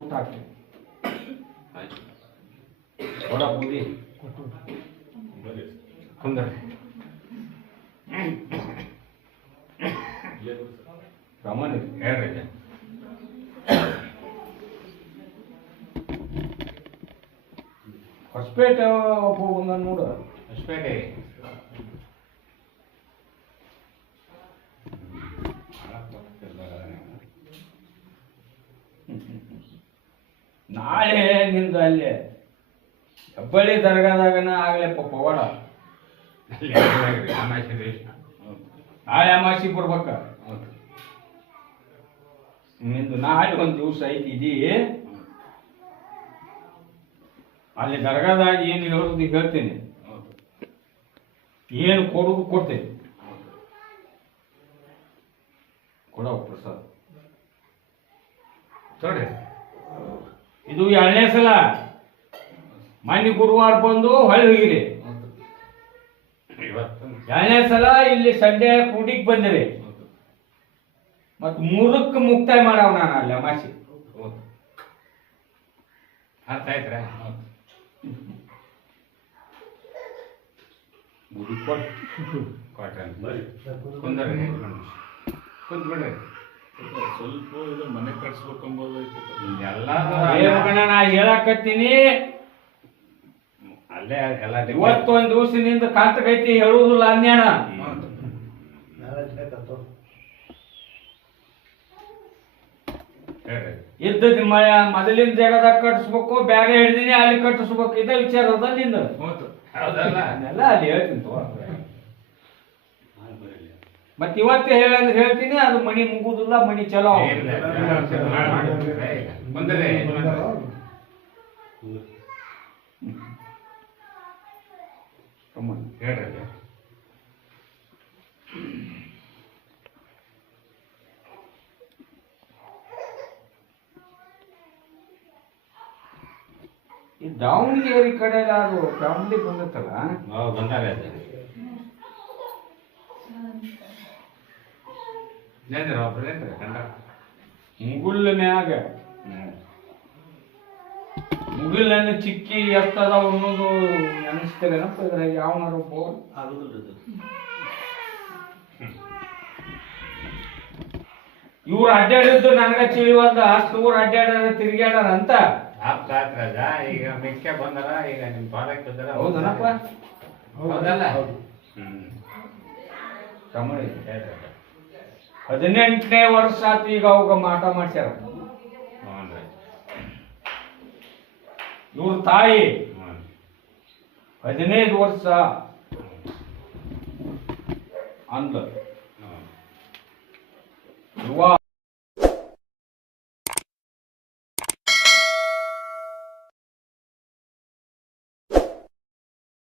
ಹಾಕ್ತೀವಿ ವಡ ಪೂರಿ ಕುಂದರ್ ಹೇಳ್ರಿ ಹೊಸಪೇಟೆ ಒಬ್ಬ ಬಂದ ನೋಡು. ಹೊಸಪೇಟೆ ನಾಳೆ ನಿಂದ ಅಲ್ಲಿ. ಹೆಬ್ಬಳ್ಳಿ ದರ್ಗಾದಾಗನ ಆಗ್ಲೇ ಪವಾಡ. ನಾಳೆ ಅಮಾಸಿ ಬರ್ಬೇಕ. ನಿಂದು ನಾಳೆ ಒಂದು ದಿವಸ ಐತಿ ಇದೀ ಅಲ್ಲಿ ದರ್ಗಾದಾಗ ಏನು ಹೇಳೋದು ಹೇಳ್ತೀನಿ. ಏನು ಕೊಡೋದು ಕೊಡ್ತೇನೆ. ಕೊಡ ಪ್ರಸಾದ್. ನೋಡ್ರಿ ಇದು ಎರಡನೇ ಸಲ. ಮನೆ ಗುರುವಾರ ಬಂದು ಹೊಳ್ಳಿ ಹೋಗಿರಿ. ಎರಡನೇ ಸಲ ಇಲ್ಲಿ ಸಂಡೆ ಕೂಡಿಗೆ ಬಂದಿರಿ. ಮತ್ತು ಮೂರಕ್ಕೆ ಮುಕ್ತಾಯ ಮಾಡವ ನಾನು ಅಲ್ಲಿ ಅಮಾಸಿ. ಅರ್ಥ ಆಯ್ತ್ರ? ಬಿಡ್ರಿ ಸ್ವಲ್ಪ ಇದು ಮನೆ ಕಟ್ಸ್ಬೇಕಂಬೋದು ಐತಿ ಎಲ್ಲ ಏ ಮಗನ ನಾ ಹೇಳಕತ್ತೀನಿ. ಅಲ್ಲೇ ಎಲ್ಲ ದಿವಸ ನಿಂದ ಕಾಂತಕೈತಿ ಹೇಳುವುದಿಲ್ಲ ಅನ್ಯಾಣ ಇದ್ದದ ಮಯ ಮೊದಲಿನ ಜಾಗದಾಗ ಕಟ್ಟಿಸ್ಬೇಕು ಬ್ಯಾರೆ ಹಿಡ್ದಿನಿ ಅಲ್ಲಿ ಕಟ್ಟಿಸ್ಬೇಕು. ಇದ ವಿಚಾರ ಅದ ನಿಂದ ಹೌದಲ್ಲ. ಅಲ್ಲಿ ಹೇಳ್ತೀನಿ ತಗೋ. ಮತ್ತೆ ಇವತ್ತೇ ಹೇಳಂದ್ರೆ ಹೇಳ್ತೀನಿ ಅದು ಮಣಿ ಮುಗುದಿಲ್ಲ ಮಣಿ ಚಲೋ. ಹೇಳ್ರಿ. ಈ ದಾವಣಗೆರೆ ಕಡೆ ಅದು ಫ್ಯಾಮಿಲಿ ಬಂದತ್ತಲ್ಲ? ಹೌದ್ ಏನ್ರಿ ಒಬ್ರು ಏನ್ರಿ ಕಂಡ ಮುಗುಲ್ ಮ್ಯಾಗ ಮುಗಿಲನ್ನು ಚಿಕ್ಕಿ ಎತ್ತದ ಅನ್ನೋದು ಅನಿಸ್ತೇನಪ್ಪ ಇದ್ರಾಗ ಯಾವನಾರ ಒಬ್ಬ ಇವ್ರು ಅಡ್ಡಾಡಿದ್ದು ನನಗ ತಿಳಿವಲ್ದ. ಅಷ್ಟು ಊರು ಅಡ್ಡಾಡ್ಯಾರ ತಿರ್ಗ್ಯಾಡಾರ ಅಂತ. ರಾಜ ಈಗ ಮಿಕ್ಕ ಬಂದಾರ ಈಗ ನಿಮ್ ಪಾದಕ್ಕೆ ಬಂದರ ಹೌದನಪ್ಪ? ಹೌದಲ್ಲ? ಹ್ಮ್. ಕಮಳಿ ಹೇಳ್ರಿ ಹದಿನೆಂಟನೇ ವರ್ಷ ಆತು ಈಗ ಅವಾಗ ಮಾಟ ಮಾಡ್ಸ್ಯಾರ ಹ್ಞೂನ್ರಿ ಇವ್ರ ತಾಯಿ ಹ್ಞೂ ಹದಿನೈದು ವರ್ಷ ಅಂದ್ಲ ಹ್ಞೂ ಯುವ